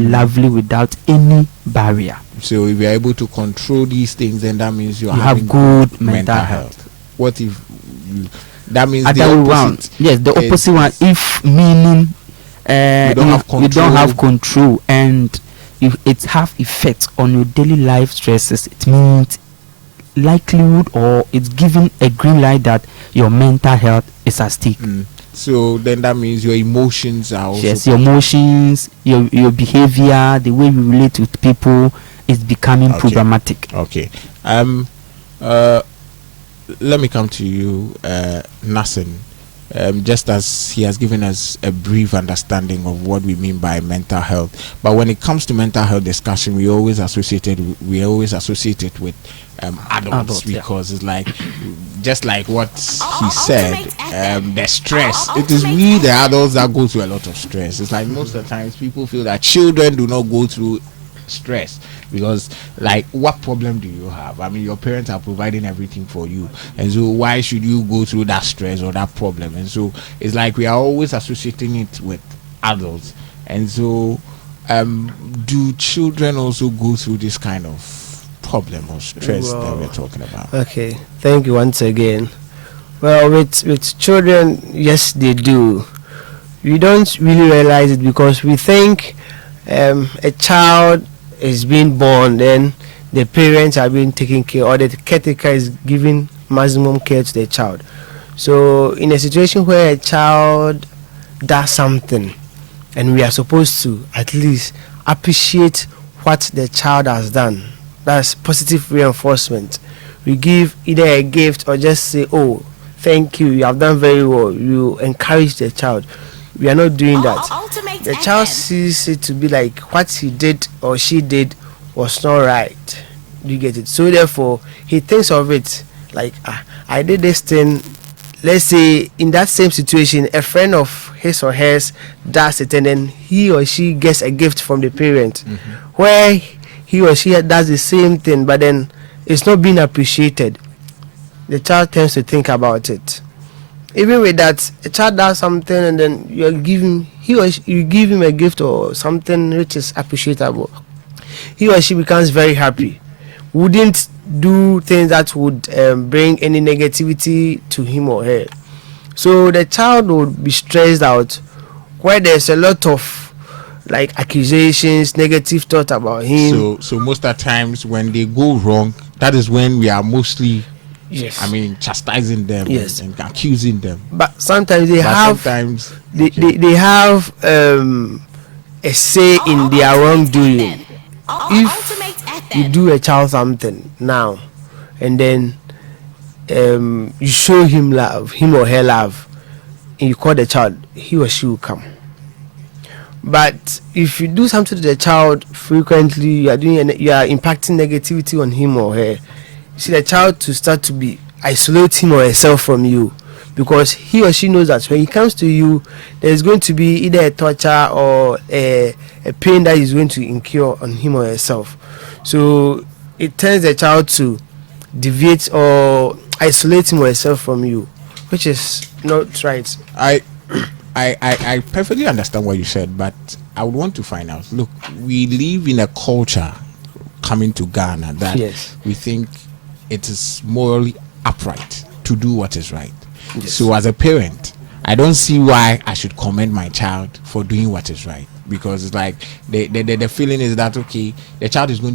lovely without any barrier. So if you're able to control these things, then that means you have having good mental health. What if that means Other the way opposite? round. Yes, the opposite one. If meaning you don't have control and it have effect on your daily life stresses, it means likelihood or it's giving a green light that your mental health is at stake. So then that means your emotions are also yes, your emotions, your behavior, the way you relate with people is becoming problematic. Okay. Let me come to you, Nasin. Just as he has given us a brief understanding of what we mean by mental health, but when it comes to mental health discussion, we always associate it with adults because it's like just like what he said, the stress. It is we the adults that go through a lot of stress. It's like most of the times people feel that children do not go through stress because, like, what problem do you have? I mean, your parents are providing everything for you, and so why should you go through that stress or that problem? And so it's like we are always associating it with adults. And so do children also go through this kind of problem or stress that we're talking about? Okay, thank you once again. Well, with children, yes, they do. We don't really realize it because we think a child is being born, then the parents are being taken care, or the caretaker is giving maximum care to the child. So in a situation where a child does something and we are supposed to at least appreciate what the child has done, that's positive reinforcement. We give either a gift or just say, oh, thank you, you have done very well. You encourage the child. We are not doing that. The child sees it to be like what he did or she did was not right. You get it? So therefore, he thinks of it like, I did this thing. Let's say in that same situation, a friend of his or hers does it, and then he or she gets a gift from the parent, where he or she does the same thing, but then it's not being appreciated. The child tends to think about it. Even with that, a child does something and then you give him a gift or something which is appreciable. He or she becomes very happy. Wouldn't do things that would bring any negativity to him or her. So the child would be stressed out where there's a lot of like accusations, negative thought about him. So most of the times when they go wrong, that is when we are mostly chastising them and accusing them. But sometimes they have a say in their wrongdoing. If you do a child something now, and then you show him love, him or her love, and you call the child, he or she will come. But if you do something to the child frequently, you are impacting negativity on him or her. You see the child to start to be isolate him or herself from you, because he or she knows that when he comes to you, there's going to be either a torture or a pain that is going to incur on him or herself. So it turns the child to deviate or isolate him or herself from you, which is not right. I perfectly understand what you said, but I would want to find out. Look, we live in a culture coming to Ghana that we think it is morally upright to do what is right. Yes. So as a parent, I don't see why I should commend my child for doing what is right, because it's like the feeling is that, okay, the child is going to be